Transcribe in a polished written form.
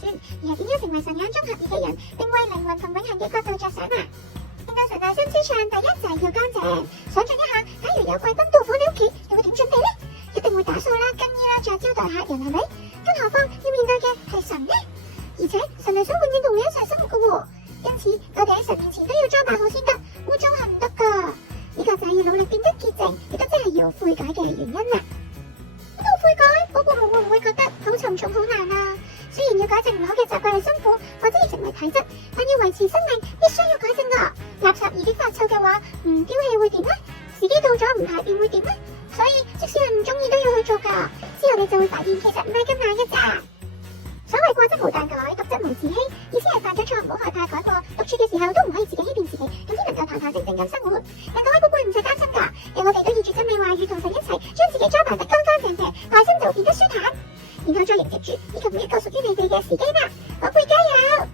算，而係點樣成為神眼中合意嘅人，並為靈魂同永恆嘅角度着想啊！見到神內心之上，第一就係要乾淨。想象一下，假如有貴賓到訪你屋企，你會點準備呢？一定會打掃啦、更衣啦，再招待客人，係咪？更何況要面對嘅係神呢？而且神係想永遠同你一齊生活嘅喎，因此我哋喺神面前都要裝扮好先得，污糟係唔得噶。呢個就係要努力變得潔淨，亦都即係要悔改嘅原因啦。呢個悔改，寶寶們會唔會覺得好沉重、好難啊？雖然要改正唔好嘅習慣係辛苦，或者要成為體質，但要維持生命必須要改正噶。垃圾已經發臭嘅話，唔丟棄會點呢？時機到咗唔排便會點呢？所以即使係唔中意都要去做噶。之後你就會發現其實唔係咁難嘅咋。所謂過則無但改，獨則無自欺，意思係犯咗錯唔好害怕改過，獨處嘅時候都唔可以自己欺騙自己，咁先能夠坦坦正正咁生活。但各位寶貝唔使擔心噶，因為我哋都以住真理話語同神一齊，將自己裝扮得乾乾淨淨，內心就會變得舒坦，然後再迎接住以及每一個屬於你哋嘅時機啦。寶貝加油！